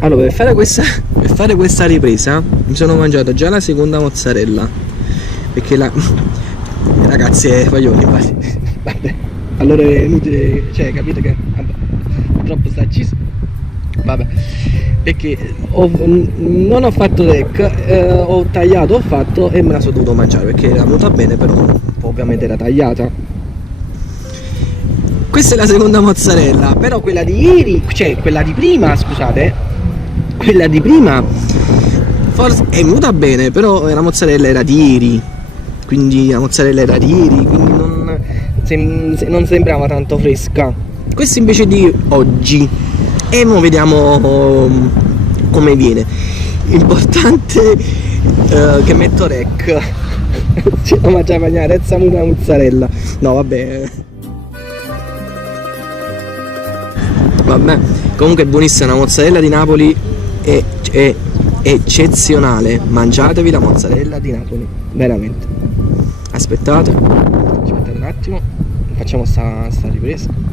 Allora, per fare questa ripresa mi sono mangiato già la seconda mozzarella. Perché la... Ragazzi, voglio vabbè. Allora è inutile, cioè capite che vabbè, troppo sta cheese. Vabbè. Perché non ho fatto rec, ho tagliato, ho fatto e me la sono dovuto mangiare perché era venuta bene, però ovviamente era tagliata. Questa è la seconda mozzarella, però quella di ieri, cioè quella di prima, scusate, quella di prima forse è venuta bene, però la mozzarella era di ieri, quindi la mozzarella era di ieri, quindi non sembrava tanto fresca. Questa invece di oggi, e mo vediamo come viene. Importante che metto rec. Ci la mangia mangiare una mozzarella. No, vabbè. Vabbè, comunque è buonissima, la mozzarella di Napoli è eccezionale. Mangiatevi la mozzarella di Napoli, veramente. Aspettate un attimo, facciamo sta ripresa.